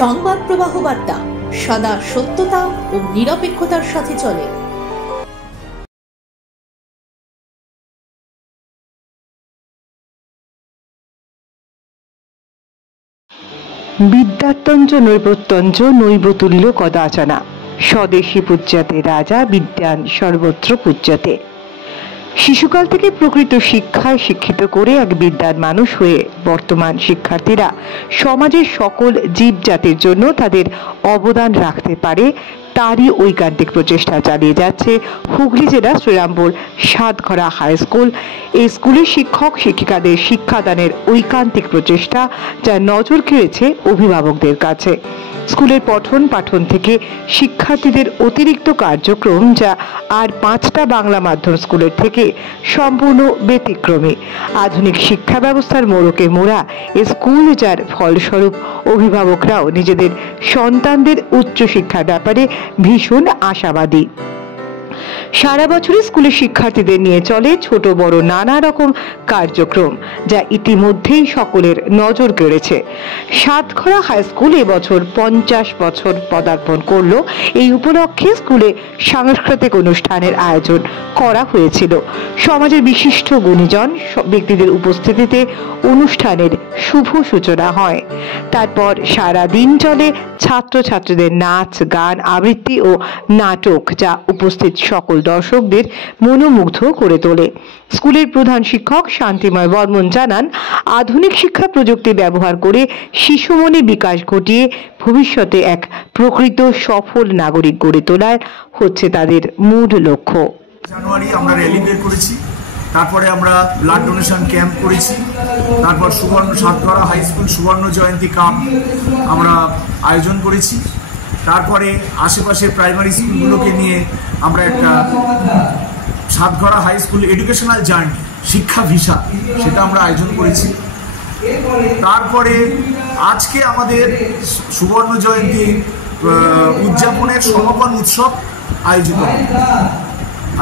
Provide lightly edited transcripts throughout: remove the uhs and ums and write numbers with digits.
সংবাদ প্রবাহ বার্তা সদা সত্যতা ও নিরপেক্ষতার সাথে চলে। বিদ্যাত্যঞ্চ নৈপত্যঞ্চ নৈবতুল্য কদাচনা, স্বদেশী পূজ্যতে রাজা বিদ্যান সর্বত্র পূজ্যতে। শিশুকাল থেকে প্রকৃত শিক্ষায় শিক্ষিত করে এক বিদ্যান মানুষ হয়ে বর্তমান শিক্ষার্থীরা সমাজের সকল জীবজাতির জন্য তাদের অবদান রাখতে পারে, তারই ঐকান্তিক প্রচেষ্টা চালিয়ে যাচ্ছে হুগলি জেলা শ্রীরামপুর সাতঘরা হাই স্কুল। এই স্কুলের শিক্ষক শিক্ষিকাদের শিক্ষাদানের ঐকান্তিক প্রচেষ্টা, যা নজর কেড়েছে অভিভাবকদের কাছে। স্কুলের পঠন পাঠন থেকে শিক্ষার্থীদের অতিরিক্ত কার্যক্রম, যা আর 5টা বাংলা মাধ্যম স্কুলের থেকে সম্পূর্ণ ব্যতিক্রমী। আধুনিক শিক্ষা ব্যবস্থার মোড়কে মোড়া এ স্কুল, যার ফলস্বরূপ অভিভাবকরাও নিজেদের সন্তানদের উচ্চশিক্ষার ব্যাপারে ভীষণ আশাবাদী। সারা বছরই স্কুলের শিক্ষার্থীদের নিয়ে চলে ছোট বড় নানা রকম কার্যক্রম, যা ইতিমধ্যেই সকলের নজর কেড়েছে। সাতঘরা হাই স্কুল এবছর 50 বছর পদার্পণ করল। এই উপলক্ষে স্কুলে সাংস্কৃতিক অনুষ্ঠানের আয়োজন করা হয়েছিল। সমাজের বিশিষ্ট গুণীজন ব্যক্তিদের উপস্থিতিতে অনুষ্ঠানের শুভ সূচনা হয়। তারপর সারা দিন চলে ছাত্রছাত্রীদের নাচ, গান, আবৃত্তি ও নাটক, যা উপস্থিত সকল দর্শকদের মনোমুগ্ধ করে তোলে। স্কুলের প্রধান শিক্ষক শান্তিময় বর্মন জানান, আধুনিক শিক্ষা প্রযুক্তি ব্যবহার করে শিশু মনে বিকাশ ঘটিয়ে ভবিষ্যতে এক প্রকৃত সফল নাগরিক গড়ে তোলার হচ্ছে তাদের মূল লক্ষ্য। জানুয়ারি আমরা র্যালি বের করেছি, তারপরে আমরা ব্লাড ডোনেশন ক্যাম্প করেছি, তারপর সাতঘরা হাই স্কুল সুবর্ণ জয়ন্তী ক্যাম্প আমরা আয়োজন করেছি, তারপরে আশেপাশের প্রাইমারি স্কুলগুলোকে নিয়ে আমরা একটা সাতঘরা হাই স্কুল এডুকেশনাল জার্নি, শিক্ষা ভিসা, সেটা আমরা আয়োজন করেছি। তারপরে আজকে আমাদের সুবর্ণ জয়ন্তী উদযাপনের সমাপন উৎসব আয়োজিত হবে।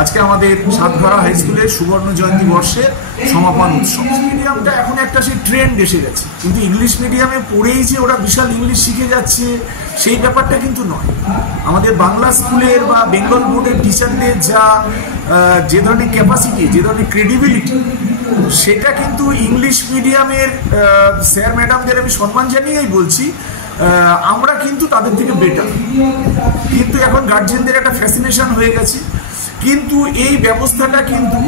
আজকে আমাদের সাতঘরা হাই স্কুলের সুবর্ণ জয়ন্তী বর্ষের সমাপন উৎসব। মিডিয়ামটা এখন একটা সেই ট্রেন্ড এসে গেছে, কিন্তু ইংলিশ মিডিয়ামে পড়েই যে ওরা বিশাল ইংলিশ শিখে যাচ্ছে সেই ব্যাপারটা কিন্তু নয়। আমাদের বাংলা স্কুলের বা বেঙ্গল বোর্ডের টিচারদের যে ধরনের ক্যাপাসিটি, যে ধরনের ক্রেডিবিলিটি, সেটা কিন্তু ইংলিশ মিডিয়ামের স্যার ম্যাডামদের আমি সম্মান জানিয়েই বলছি, আমরা কিন্তু তাদের থেকে বেটার। কিন্তু এখন গার্জিয়ানদের একটা ফ্যাসিনেশন হয়ে গেছে, কিন্তু এই ব্যবস্থাটা কিন্তু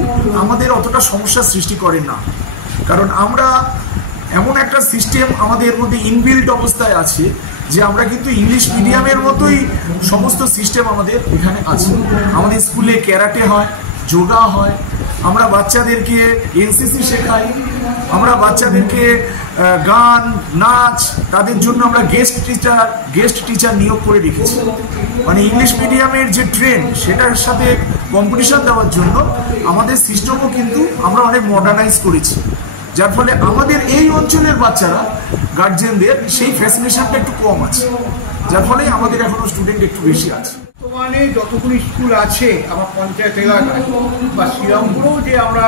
আমাদের অতটা সমস্যার সৃষ্টি করে না, কারণ আমরা এমন একটা সিস্টেম আমাদের মধ্যে ইনবিল্ট অবস্থায় আছে যে আমরা কিন্তু ইংলিশ মিডিয়ামের মতোই সমস্ত সিস্টেম আমাদের এখানে আছে। আমাদের স্কুলে ক্যারাটে হয়, যোগা হয়, আমরা বাচ্চাদেরকে এনসিসি শেখাই, আমরা বাচ্চাদেরকে গান, নাচ, তাদের জন্য আমরা গেস্ট টিচার নিয়োগ করে রেখেছি। মানে ইংলিশ মিডিয়ামের যে ট্রেন্ড, সেটার সাথে কম্পিটিশন দেওয়ার জন্য আমাদের সিস্টেমও কিন্তু আমরা অনেক মডার্নাইজ করেছি, যার ফলে আমাদের এই অঞ্চলের বাচ্চারা গার্জিয়ানদের সেই ফ্যাসিনেশনটা একটু কম আছে, যার ফলে আমাদের এখনো স্টুডেন্ট একটু বেশি আছে। বর্তমানে যতগুলো স্কুল আছে আমার পঞ্চায়েত এলাকায় বা শ্রীরামপুরেও, যে আমরা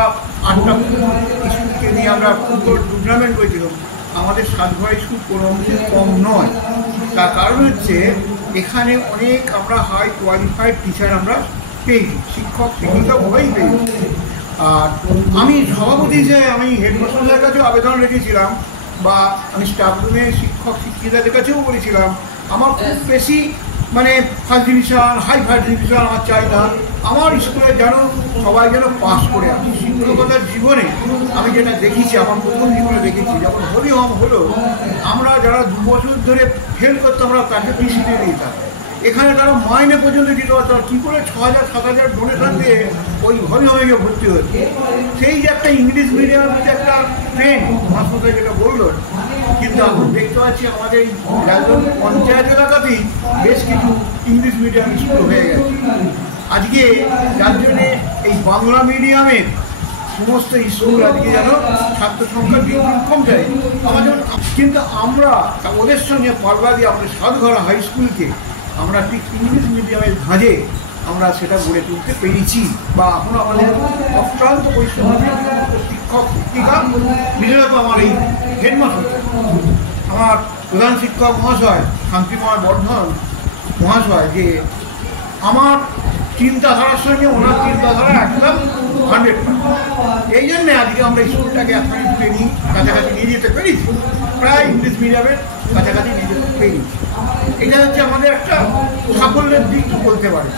8টা স্কুলকে নিয়ে আমরা ফুটবল টুর্নামেন্ট করেছিলাম, আমাদের সাতঘরা স্কুল কোনো অংশে কম নয়। তার কারণ হচ্ছে এখানে অনেক আমরা হাই কোয়ালিফাইড টিচার আমরা পেয়েছি, শিক্ষক শিক্ষিকা উভয়ই পেয়েছি। আর আমি সভাপতি হিসেবে আমি হেডমাস্টারের কাছেও আবেদন রেখেছিলাম, বা আমি স্টাফ রুমের শিক্ষক শিক্ষিকাদের কাছেও বলেছিলাম, আমার খুব বেশি মানে first division, high first division আমার চাই না, আমার স্কুলে যেন সবাই যেন পাস করে আসে। শিক্ষকতার জীবনে আমি যেটা দেখেছি, আমার প্রথম জীবনে দেখেছি, যখন হরিহম হলো, আমরা যারা 2 বছর ধরে ফেল করতাম আমরা তাকে পিছিয়ে দিতাম, এখানে তারা মাইনে পর্যন্ত দিতে পারতাম, কী করে 6,000-7,000 ডোনেশন দিয়ে ওই হরিহমে গিয়ে ভর্তি হয়েছে। সেই যে একটা ইংলিশ মিডিয়ামের মধ্যে একটা ট্রেন্ড মাস্টার যেটা বললো, কিন্তু এখন দেখতে পাচ্ছি আমাদের একজন পঞ্চায়েত এলাকাতেই বেশ কিছু ইংলিশ মিডিয়াম স্কুল হয়ে গেছে আজকে, যার জন্যে এই বাংলা মিডিয়ামের সমস্ত স্কুল আজকে যেন ছাত্র সংখ্যা দিন কম যায় আমাদের। কিন্তু আমরা ওদের সঙ্গে পাল্লা দিয়ে আমাদের সাতঘরা হাই স্কুলকে আমরা ঠিক ইংলিশ মিডিয়ামের ধাঁজে আমরা সেটা গড়ে তুলতে পেরেছি, বা এখনো আমাদের অক্লান্ত পরিশ্রম শিক্ষক শিক্ষিকা, বিশেষত আমার এই হেডমাস্টার, আমার প্রধান শিক্ষক মহাশয় শান্তিময় বর্ধন মহাশয় যে আমার চিন্তাধারার সঙ্গে ওনার চিন্তাধারা একদম 100%। এই জন্যে আজকে আমরা স্কুলটাকে একখানি তুলে নিই, কাছাকাছি নিয়ে যেতে পেরেছি, প্রায় ইংলিশ মিডিয়ামের কাছাকাছি নিয়ে যেতে পেরেছি। এটা হচ্ছে আমাদের একটা সাফল্যের দিক বলতে পারে।